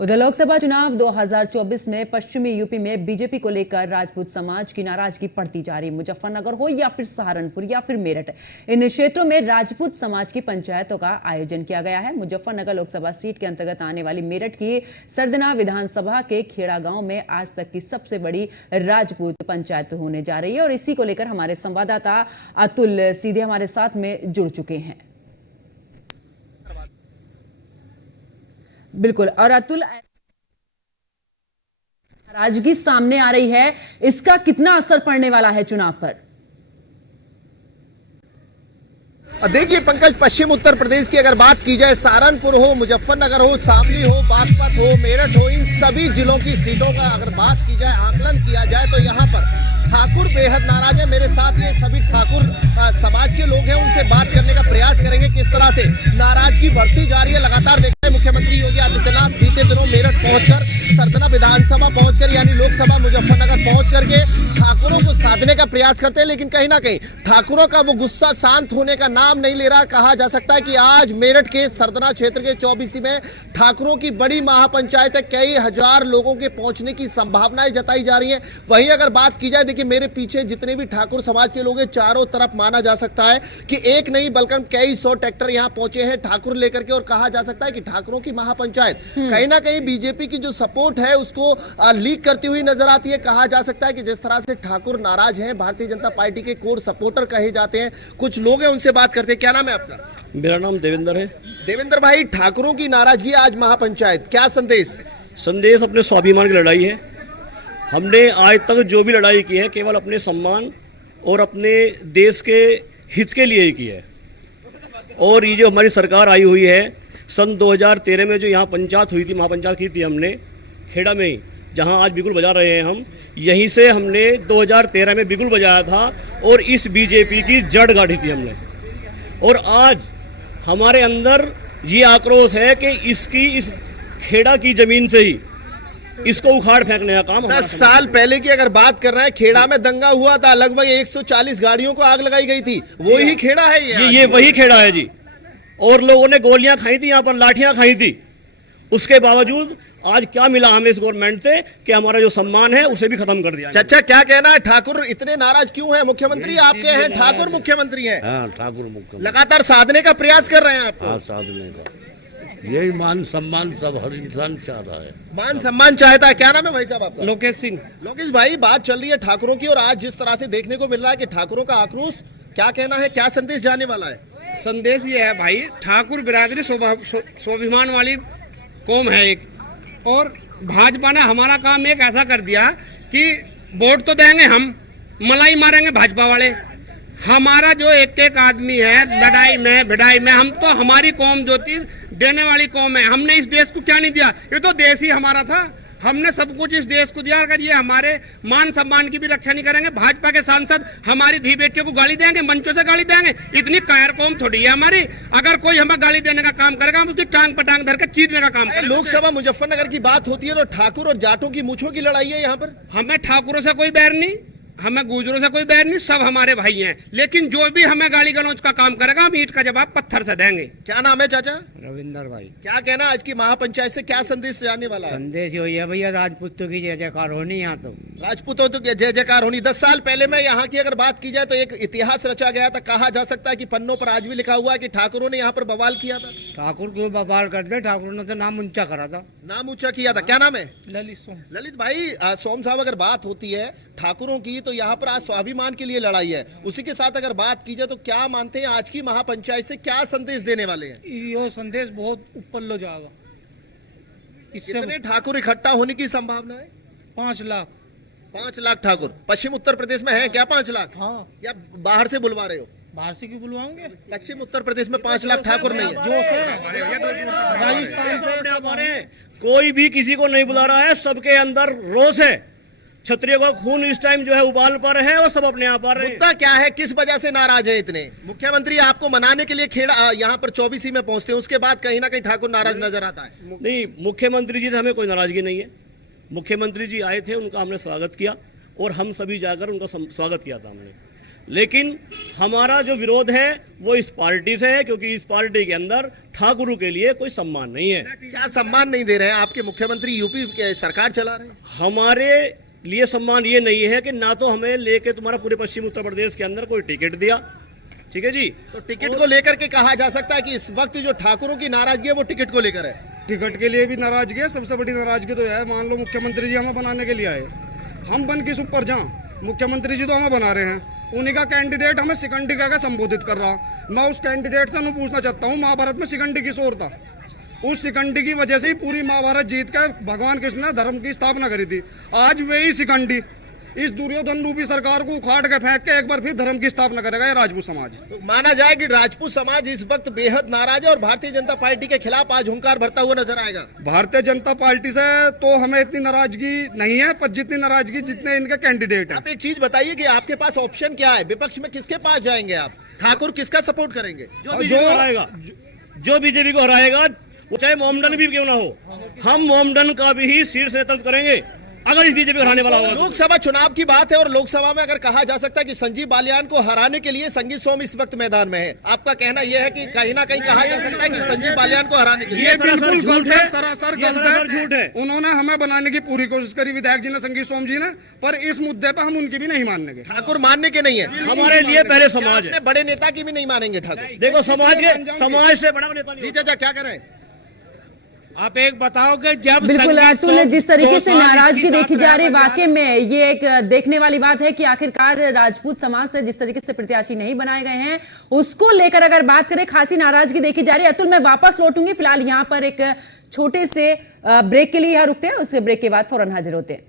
उधर लोकसभा चुनाव 2024 में पश्चिमी यूपी में बीजेपी को लेकर राजपूत समाज की नाराजगी बढ़ती जा रही। मुजफ्फरनगर हो या फिर सहारनपुर या फिर मेरठ, इन क्षेत्रों में राजपूत समाज की पंचायतों का आयोजन किया गया है। मुजफ्फरनगर लोकसभा सीट के अंतर्गत आने वाली मेरठ की सरदना विधानसभा के खेड़ा गांव में आज तक की सबसे बड़ी राजपूत पंचायत होने जा रही है और इसी को लेकर हमारे संवाददाता अतुल सीधे हमारे साथ में जुड़ चुके हैं। बिल्कुल, और अतुल, नाराजगी सामने आ रही है, इसका कितना असर पड़ने वाला है चुनाव पर? देखिए पंकज, पश्चिम उत्तर प्रदेश की अगर बात की जाए, सहारनपुर हो, मुजफ्फरनगर हो, शामली हो, बागपत हो, मेरठ हो, इन सभी जिलों की सीटों का अगर बात की जाए, आकलन किया जाए तो यहाँ पर ठाकुर बेहद नाराज है। मेरे साथ ये सभी ठाकुर समाज के लोग हैं, उनसे बात करने का प्रयास करेंगे किस तरह से नाराजगी बढ़ती जा रही है। लगातार देख रहे हैं मुख्यमंत्री योगी आदित्यनाथ बीते दिनों मेरठ पहुंचकर, सरदना विधानसभा पहुंचकर, यानी लोकसभा मुजफ्फरनगर पहुंच करके ठाकुरों को साधने का प्रयास करते हैं, लेकिन कहीं ना कहीं ठाकुरों का वो गुस्सा शांत होने का नाम नहीं ले रहा। कहा जा सकता है कि आज मेरठ के सरदना क्षेत्र के 24 में ठाकुरों की बड़ी महापंचायत है, कई हजार लोगों के पहुंचने की संभावनाएं जताई जा रही है। वहीं अगर बात की जाए, देखिए मेरे पीछे जितने भी ठाकुर समाज के लोग हैं, चारों तरफ माना जा सकता है कि एक नहीं बल्कि कई सौ ट्रैक्टर यहां पहुंचे हैं ठाकुर लेकर के, और कहा जा सकता है कि ठाकुरों की महापंचायत कहीं ना कहीं बीजेपी की जो सपोर्ट है उसको लीक करती हुई नजर आती है। कहा जा सकता है कि जिस तरह से ठाकुर नाराज हैं, भारतीय जनता पार्टी के कोर सपोर्टर कहे जाते हैं। कुछ लोग हैं, उनसे बात करते हैं। क्या नाम है आपका? मेरा नाम देवेंद्र है। देवेंद्र भाई, ठाकुरों की नाराजगी आज महापंचायत, क्या संदेश अपने स्वाभिमान की लड़ाई है। हमने आज तक जो भी लड़ाई की है केवल अपने सम्मान और अपने देश के हित के लिए ही की है। और ये जो हमारी सरकार आई हुई है, सन 2013 में जो यहाँ पंचायत हुई थी, महापंचायत की थी हमने खेड़ा में ही, जहाँ आज बिगुल बजा रहे हैं हम, यहीं से हमने 2013 में बिगुल बजाया था और इस बीजेपी की जड़ गाड़ी थी हमने। और आज हमारे अंदर ये आक्रोश है कि इसकी इस खेड़ा की जमीन से ही इसको उखाड़ फेंकने का काम। 10 साल पहले की अगर बात कर रहे हैं, खेड़ा में दंगा हुआ था, लगभग 140 गाड़ियों को आग लगाई गई थी। वही खेड़ा है ये वही खेड़ा है जी। और लोगों ने गोलियां खाई थी, यहाँ पर लाठियां खाई थी। उसके बावजूद आज क्या मिला हमें इस गवर्नमेंट से कि हमारा जो सम्मान है उसे भी खत्म कर दिया। चाचा, क्या कहना है? ठाकुर इतने नाराज क्यों हैं? मुख्यमंत्री आपके हैं, ठाकुर मुख्यमंत्री हैं। हाँ, ठाकुर मुख्यमंत्री लगातार साधने का प्रयास कर रहे हैं आप। हाँ, साधने का यही मान सम्मान सब हर इंसान चाह रहा है। मान सम्मान चाहता है। क्या नाम है भाई साहब आपका? लोकेश सिंह। लोकेश भाई, बात चल रही है ठाकुरों की, और आज जिस तरह से देखने को मिल रहा है कि ठाकुरों का आक्रोश, क्या कहना है, क्या संदेश जाने वाला है? संदेश ये है भाई, ठाकुर बिरादरी स्वाभिमान वाली कौम है एक, और भाजपा ने हमारा काम एक ऐसा कर दिया कि वोट तो देंगे हम, मलाई मारेंगे भाजपा वाले। हमारा जो एक एक आदमी है लड़ाई में भिड़ाई में, हम तो हमारी कौम जो थी देने वाली कौम है। हमने इस देश को क्या नहीं दिया? ये तो देश ही हमारा था, हमने सब कुछ इस देश को दिया। अगर ये हमारे मान सम्मान की भी रक्षा नहीं करेंगे, भाजपा के सांसद हमारी धी बेटियों को गाली देंगे, मंचों से गाली देंगे। इतनी कायर कौम थोड़ी है हमारी। अगर कोई हमें गाली देने का काम करेगा, हम उसकी टांग पटांग धर के चीरने का काम करेंगे। लोकसभा मुजफ्फरनगर की बात होती है तो ठाकुर और जाटों की मूंछों की लड़ाई है यहाँ पर। हमें ठाकुरों से कोई बैर नहीं, हमें गुजरों से कोई बैर नहीं, सब हमारे भाई हैं। लेकिन जो भी हमें गाली गलौज का काम करेगा, हम ईंट का जवाब पत्थर से देंगे। क्या नाम है चाचा? रविंदर भाई। क्या कहना आज की महापंचायत से, क्या संदेश जाने वाला है? संदेश यही है भैया, राजपूतों की जय जयकार होनी यहाँ तो। राजपूतों तो जय जयकार होनी। 10 साल पहले में यहाँ की अगर बात की जाए तो एक इतिहास रचा गया था। कहा जा सकता है कि पन्नों पर आज भी लिखा हुआ है कि ठाकुरों ने यहाँ पर बवाल किया था। ठाकुर क्यों बवाल कर दे? ठाकुर ने तो नाम ऊंचा करा था। नाम ऊंचा किया था। क्या नाम है? ललित सोम। ललित भाई, सोम साहब, अगर बात होती है ठाकुरों की तो यहाँ पर आज स्वाभिमान के लिए लड़ाई है। उसी के साथ अगर बात की जाए तो क्या मानते हैं आज की महापंचायत से क्या संदेश देने वाले हैं? ये संदेश बहुत ऊपर लो जाएगा। इससे कितने ठाकुर इकट्ठा होने की संभावना है? 5 लाख। 5 लाख ठाकुर पश्चिम उत्तर प्रदेश में है क्या? 5 लाख? हाँ। या बाहर से बुलवा रहे हो? बाहर से क्यों बुलवाओगे? पश्चिम उत्तर प्रदेश में 5 लाख ठाकुर नहीं है। जो से राजस्थान से कोई भी किसी को नहीं बुला रहा है, सबके अंदर रोष है। क्षत्रियों का खून इस टाइम जो है उबाल पर है और सब अपने आप आ रहे हैं। मुद्दा क्या है, किस वजह से नाराज है इतने? मुख्यमंत्री आपको मनाने के लिए खेड़ा यहाँ पर 24 में पहुंचते हैं, उसके बाद कहीं ना कहीं ठाकुर नाराज नजर आता है। नहीं, मुख्यमंत्री जी से हमें कोई नाराजगी नहीं है। मुख्यमंत्री जी आए थे, उनका हमने स्वागत किया और हम सभी जाकर उनका स्वागत किया था हमने। लेकिन हमारा जो विरोध है वो इस पार्टी से है, क्योंकि इस पार्टी के अंदर ठाकुरों के लिए कोई सम्मान नहीं है। क्या सम्मान नहीं दे रहे हैं? आपके मुख्यमंत्री यूपी के सरकार चला रहे हैं। हमारे लिए सम्मान ये नहीं है कि ना तो हमें लेके तुम्हारा पूरे पश्चिम उत्तर प्रदेश के अंदर कोई टिकट दिया, ठीक है जी। तो टिकट को लेकर के कहा जा सकता है कि इस वक्त जो ठाकुरों की नाराजगी है वो टिकट को लेकर है। टिकट के लिए भी नाराजगी है। सबसे बड़ी नाराजगी तो यह है, मान लो मुख्यमंत्री जी हमें बनाने के लिए आए, हम बन किस ऊपर जाएं? मुख्यमंत्री जी तो हमें बना रहे हैं, उन्हीं का कैंडिडेट हमें शिखंडी कह संबोधित कर रहा। मैं उस कैंडिडेट से पूछना चाहता हूँ, महाभारत में शिखंडी किस ओर था? उस शिखंडी की वजह से ही पूरी महाभारत जीत कर भगवान कृष्ण ने धर्म की स्थापना करी थी। आज वही शिखंडी इस दुर्योधन रूपी सरकार को उखाड़ के फेंक के एक बार फिर धर्म की स्थापना करेगा ये राजपूत समाज। तो माना जाए कि राजपूत समाज इस वक्त बेहद नाराज है और भारतीय जनता पार्टी के खिलाफ आज हुंकार भरता हुआ नजर आएगा। भारतीय जनता पार्टी से तो हमें इतनी नाराजगी नहीं है, पर जितनी नाराजगी जितने इनके कैंडिडेट हैं। आप एक चीज बताइए कि आपके पास ऑप्शन क्या है? विपक्ष में किसके पास जाएंगे आप? ठाकुर किसका सपोर्ट करेंगे? जो बीजेपी को हराएगा वो चाहे मोमडन भी क्यों ना हो, हम मोमडन का भी ही शीर्ष नेतृत्व करेंगे अगर इस बीजेपी को हराने वाला होगा। लोकसभा चुनाव की बात है और लोकसभा में अगर कहा जा सकता है कि संजीव बालियान को हराने के लिए संगीत सोम इस वक्त मैदान में है, आपका कहना यह है कि कहीं ना कहीं कहा जा सकता है कि संजीव बालियान को हराने के लिए? ये बिल्कुल गलत है, सरासर गलत है। उन्होंने हमें बनाने की पूरी कोशिश करी, विधायक जी ने, संगीत सोम जी ने, पर इस मुद्दे पर हम उनकी भी नहीं मानने के। ठाकुर मानने के नहीं है, हमारे लिए पहले समाज है। बड़े नेता की भी नहीं मानेंगे ठाकुर? देखो समाज से बड़ा नेता जी चाचा क्या करें? आप एक बताओ कि जब बिल्कुल अतुल, जिस तरीके से नाराजगी देखी जा रही, वाकई में ये एक देखने वाली बात है कि आखिरकार राजपूत समाज से जिस तरीके से प्रत्याशी नहीं बनाए गए हैं उसको लेकर अगर बात करें, खासी नाराजगी देखी जा रही है। अतुल, मैं वापस लौटूंगी, फिलहाल यहाँ पर एक छोटे से ब्रेक के लिए यहाँ रुकते हैं, उसके ब्रेक के बाद फौरन हाजिर होते हैं।